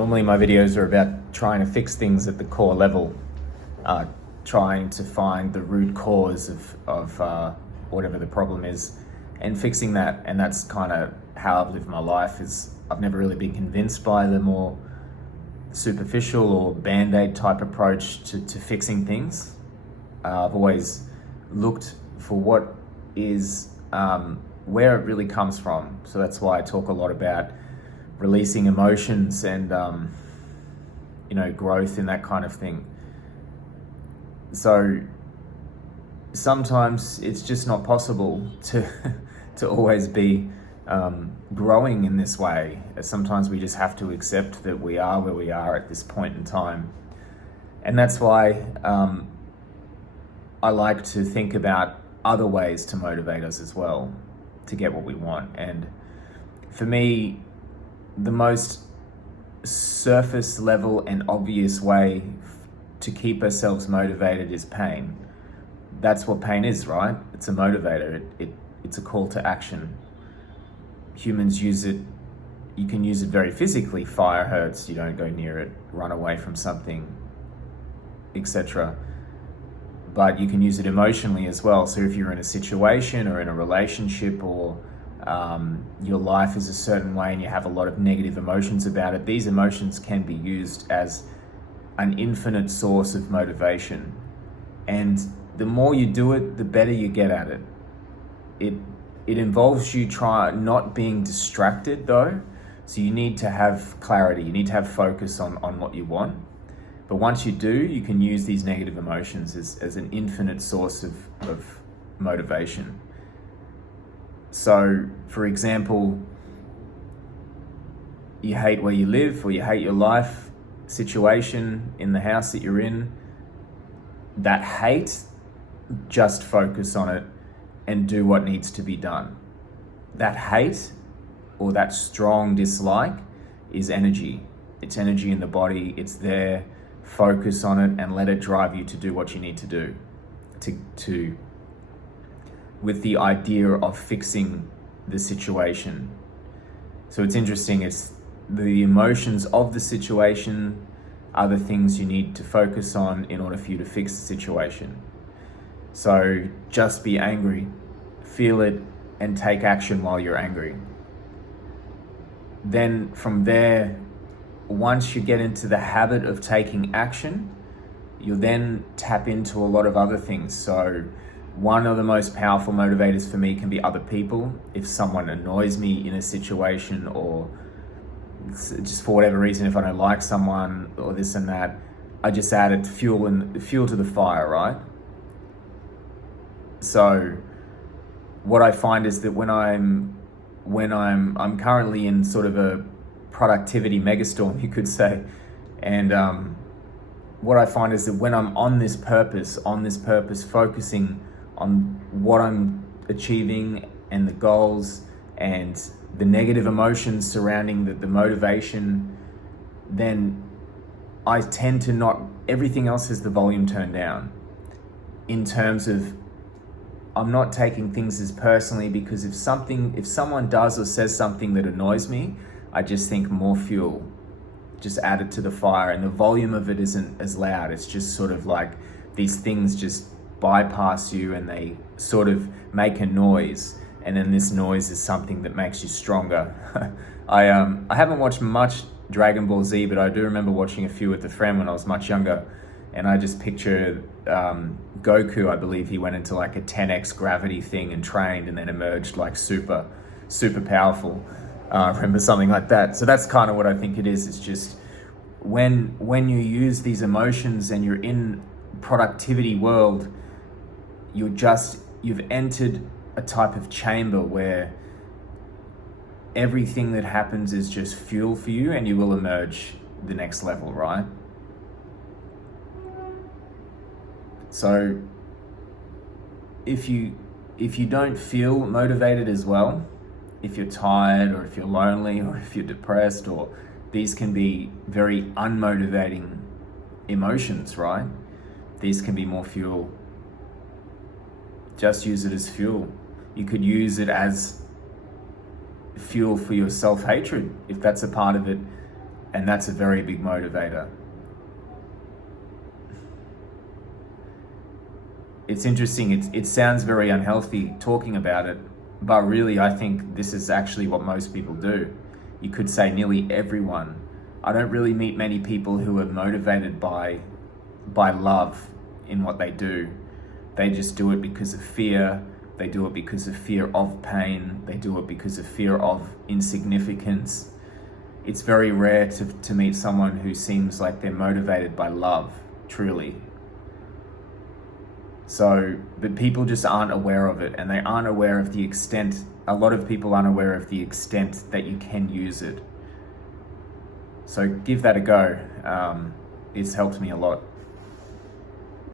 Normally my videos are about trying to fix things at the core level, trying to find the root cause of whatever the problem is and fixing that. And that's kind of how I've lived my life. Is I've never really been convinced by the more superficial or band-aid type approach to fixing things. I've always looked for what is where it really comes from. So that's why I talk a lot about releasing emotions and growth and that kind of thing. So sometimes it's just not possible to always be growing in this way. Sometimes we just have to accept that we are where we are at this point in time. And that's why I like to think about other ways to motivate us as well, to get what we want. And for me, the most surface level and obvious way to keep ourselves motivated is pain. That's what pain is, right? It's a motivator. It's a call to action. Humans use it. You can use it very physically. Fire hurts, you don't go near it. Run away from something, etc. But you can use it emotionally as well. So if you're in a situation or in a relationship, or your life is a certain way and you have a lot of negative emotions about it, these emotions can be used as an infinite source of motivation. And the more you do it, the better you get at it. It involves you not being distracted though. So you need to have clarity, you need to have focus on what you want. But once you do, you can use these negative emotions as an infinite source of motivation. So, for example, you hate where you live, or you hate your life situation in the house that you're in. That hate, just focus on it and do what needs to be done. That hate or that strong dislike is energy. It's energy in the body. It's there. Focus on it and let it drive you to do what you need to do with the idea of fixing the situation. So it's interesting, it's the emotions of the situation are the things you need to focus on in order for you to fix the situation. So just be angry, feel it, and take action while you're angry. Then from there, once you get into the habit of taking action, you'll then tap into a lot of other things. So one of the most powerful motivators for me can be other people. If someone annoys me in a situation, or just for whatever reason, if I don't like someone or this and that, I just added fuel to the fire, right? So what I find is that when I'm currently in sort of a productivity megastorm, you could say, and what I find is that when I'm on this purpose, focusing on what I'm achieving and the goals and the negative emotions surrounding the motivation, then I tend to not, everything else has the volume turned down, in terms of I'm not taking things as personally, because if someone does or says something that annoys me, I just think more fuel, just add it to the fire, and the volume of it isn't as loud. It's just sort of like these things just bypass you and they sort of make a noise, and then this noise is something that makes you stronger. I haven't watched much Dragon Ball Z, but I do remember watching a few with a friend when I was much younger, and I just picture Goku, I believe he went into like a 10x gravity thing and trained, and then emerged like super powerful. I remember something like that. So that's kind of what I think it is. It's just when you use these emotions and you're in productivity world, you've entered a type of chamber where everything that happens is just fuel for you, and you will emerge the next level, right? So if you don't feel motivated as well, if you're tired, or if you're lonely, or if you're depressed, or these can be very unmotivating emotions, right? These can be more fuel. Just use it as fuel. You could use it as fuel for your self-hatred, if that's a part of it. And that's a very big motivator. It's interesting, it sounds very unhealthy talking about it, but really I think this is actually what most people do. You could say nearly everyone. I don't really meet many people who are motivated by love in what they do. They just do it because of fear. They do it because of fear of pain. They do it because of fear of insignificance. It's very rare to meet someone who seems like they're motivated by love, truly. So, but people just aren't aware of it, and they aren't aware of the extent, a lot of people aren't aware of the extent that you can use it. So give that a go. It's helped me a lot.